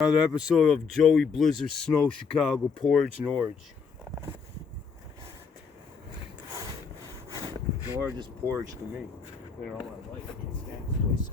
Another episode of Joey Blizzard Snow Chicago Porridge Norwich. Norwich is porridge to me. You know, I like it. I can't stand this place.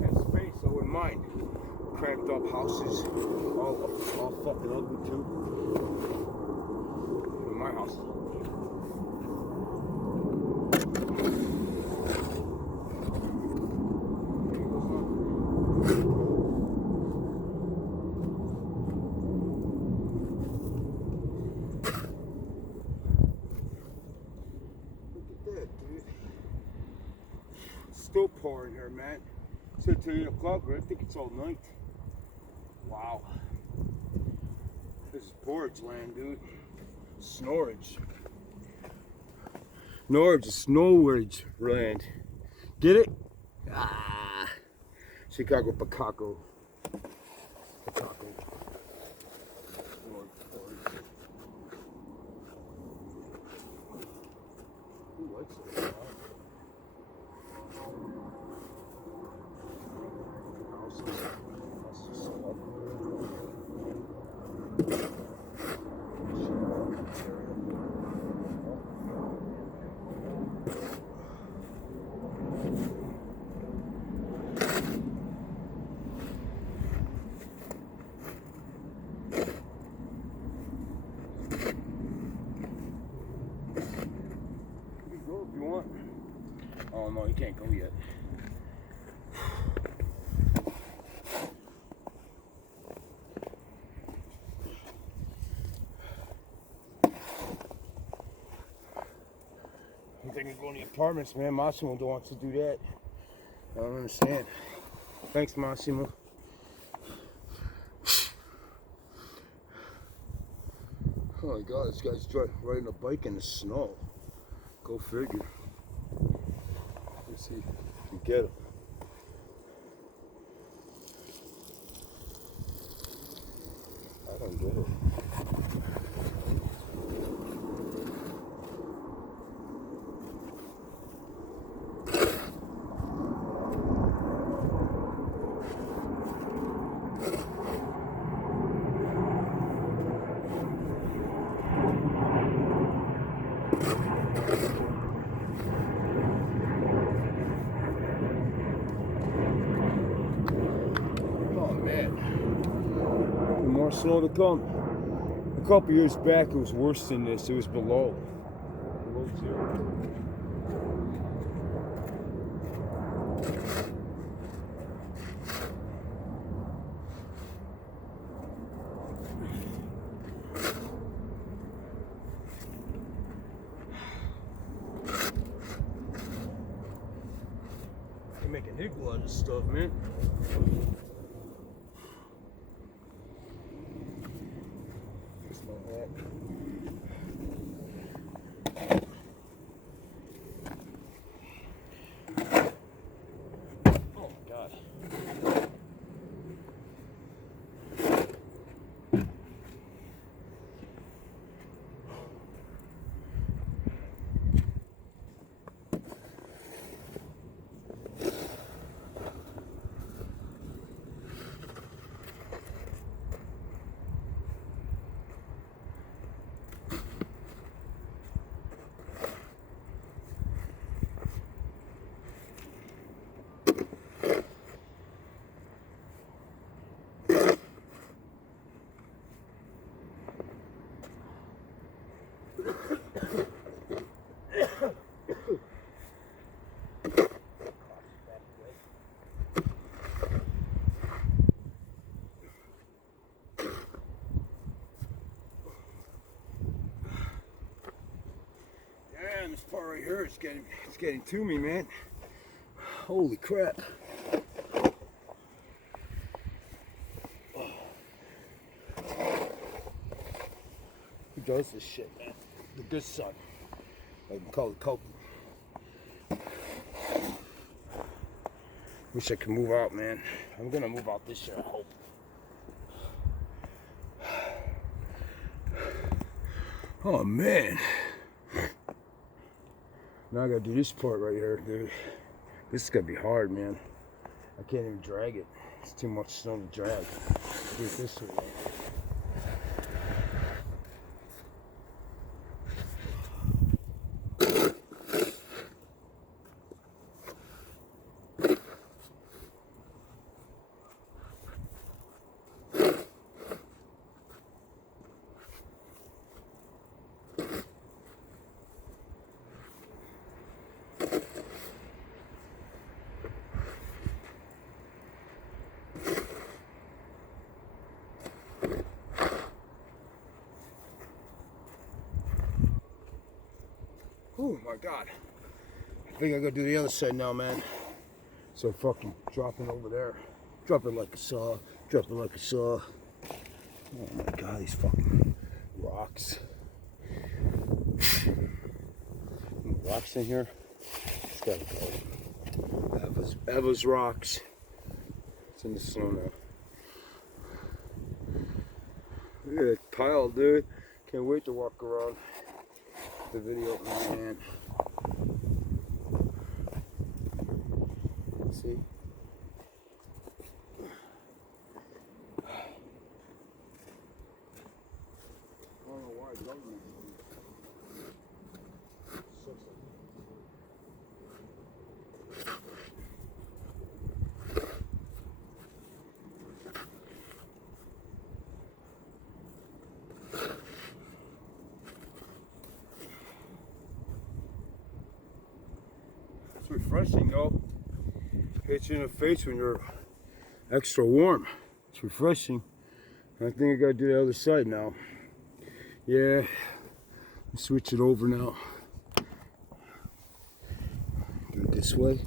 And space, I wouldn't mind. Cramped up houses, all fucking ugly too. My house is ugly. Still pouring here, man. It's till 8 o'clock, but I think it's all night. Wow. This is porridge land, dude. Snorridge. Norwich is Snorridge land. Get it? Ah. Chicago Pacaco. Pacaco. Who likes it? Go if you want. Oh no, you can't go yet. You think I'm going to the apartments, man? Massimo don't want to do that. I don't understand. Thanks, Massimo. Oh my God, this guy's riding a bike in the snow. Go figure. Let's see if we can get him. I don't get it. More snow to come. A couple years back, it was worse than this. It was below zero. You make an igloo out of this stuff, man. Oh my God. Damn, this part right here is getting to me, man. Holy crap. Who does this shit, man? The good son. I can call it Coke. Wish I could move out, man. I'm gonna move out this year, I hope. Oh man. Now I gotta do this part right here, dude. This is gonna be hard, man. I can't even drag it. It's too much snow to drag. Do it this way. Oh my God. I think I gotta do the other side now, man. So fucking dropping over there. Drop it like a saw. Drop it like a saw. Oh my God, these fucking rocks. Rocks in here. It's gotta go. Eva's rocks. It's in the snow now. Look at that pile, dude. Can't wait to walk around the video, man. See? I don't know why government. It's refreshing though. Hits you in the face when you're extra warm. It's refreshing. I think I gotta do the other side now. Yeah, switch it over now. Do it this way.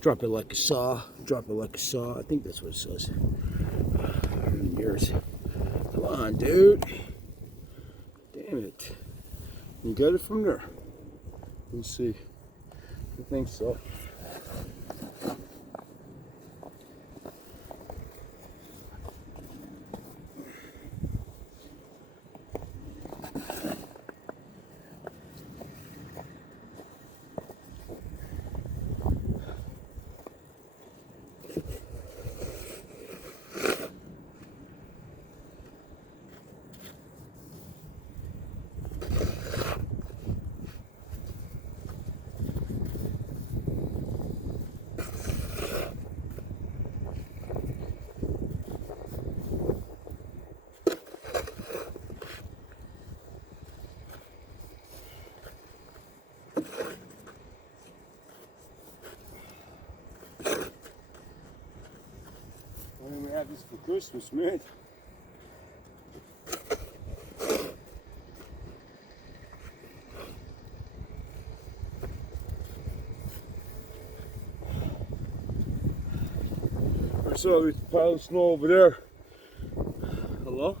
Drop it like a saw. Drop it like a saw. I think that's what it says. Years. Come on, dude. Damn it. You got it from there. Let's see. I think so. We have this for Christmas, man. I saw this pile of snow over there. Hello?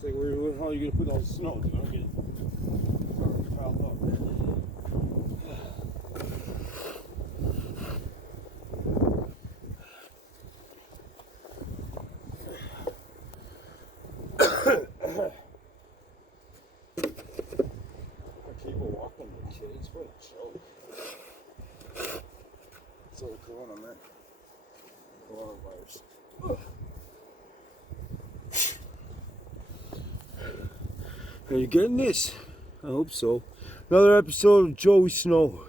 It's like, where the hell are you gonna put all the snow? Dude? I don't get it. It's already piled up. walking with kids. What a joke. So corona, man. Coronavirus. Are you getting this? I hope so. Another episode of Joey Snow.